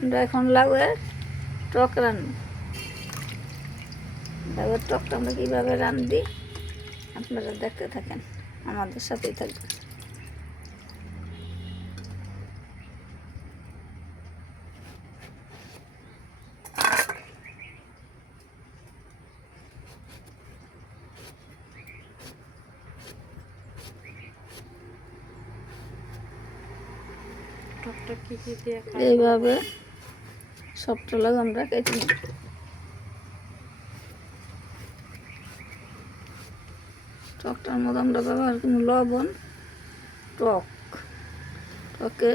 আমরা এখন লাউয়ের টক রান্না। লাউয়ের টকটা আমরা কীভাবে রান্ধি আপনারা দেখতে থাকেন, আমাদের সাথেই থাকবেন। এইভাবে সবটা লাউ আমরা কেটে নিই। টকটার মধ্যে আমরা ব্যবহার করি লবণ, টকে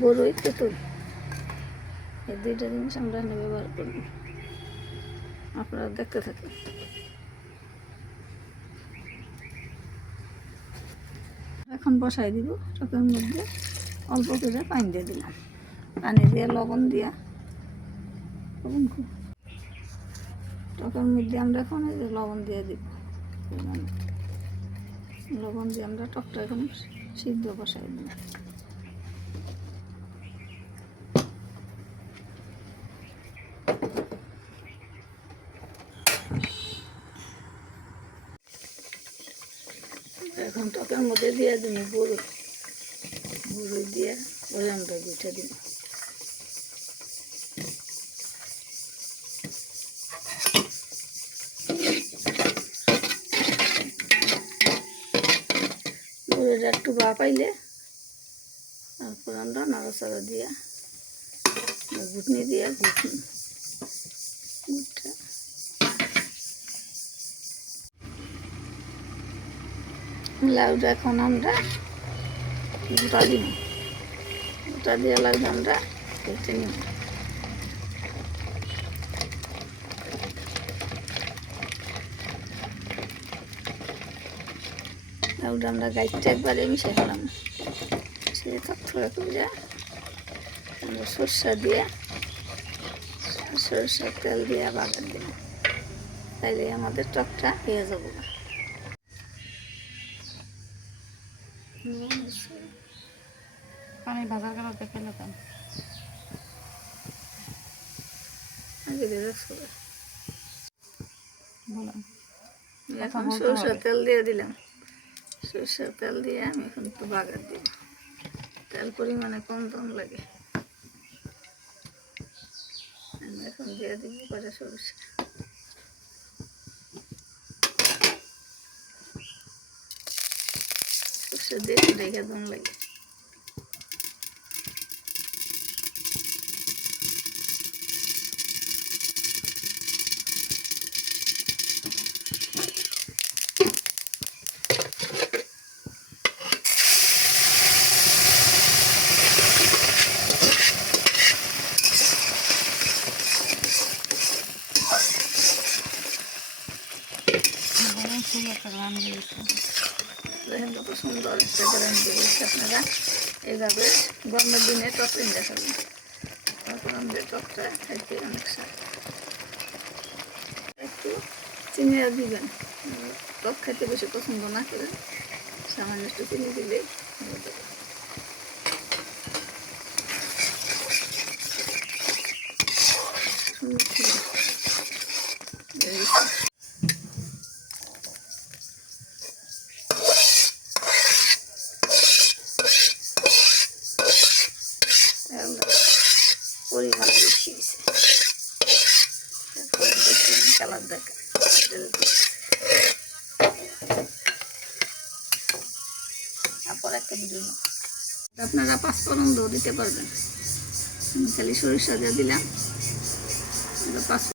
বড়ই, তেঁতুল, এই দুইটা জিনিস আমরা এখানে ব্যবহার করব। আপনারা দেখতে থাকেন। এখন বসাই দিব। টকের মধ্যে অল্প করে পানি দিয়ে দিলাম, পানি দিয়ে লবণ দিয়া টকের মধ্যে আমরা এখন এই যে লবণ দিয়ে দিব। লবণ দিয়ে আমরা টকটা এখন সিদ্ধ বসাই দিব। এখন টকের মধ্যে দিয়ে দিব বড়ই দিয়ে পরে আমরা গুঠে দিব। বড়িটা একটু বা পাইলে তারপর আমরা নাড়াচাড়া দিয়া ঘুটনি দিয়া গুটটা লাউটা এখন আমরা গোটা দিব। গোটা দিয়ে লাউটা আমরা কেটে নিব। লাউটা আমরা গাইতে একবারে মিশে ফেলাম। সে থকথকা করে আমরা সরষার তেল দিয়ে বাগার দিব। তাইলে আমাদের টকটা হয়ে যাব। পানি ভাজার কারণে দেখে নিতাম এখন সরষের তেল দিয়ে দিলাম। সরষের তেল দিয়ে আমি এখন একটু বাগার দিব। তেল পরিমাণে কম লাগে। আমি এখন দিয়ে দিব করে সরষে। সরষে দিয়ে দেখে দম লাগে। দেখেন কত সুন্দর একটা গ্রাম দিয়েছে। আপনারা এইভাবে গরমের দিনে টক কিনে খাবেন। তারপর আমাদের টকটা খাইতে অনেক স্বাদ। একটু চিনি দিবেন। টক খাইতে বেশি পছন্দ না করেন, সামান্য একটু চিনি দিলেই হয়ে যাবে। পরিমাণ বেশি কালার দেখা তারপর একটা ভিডিও আপনারা 5 ফোড়ন দিতে পারবেন। খালি সরিষা দিয়ে দিলাম।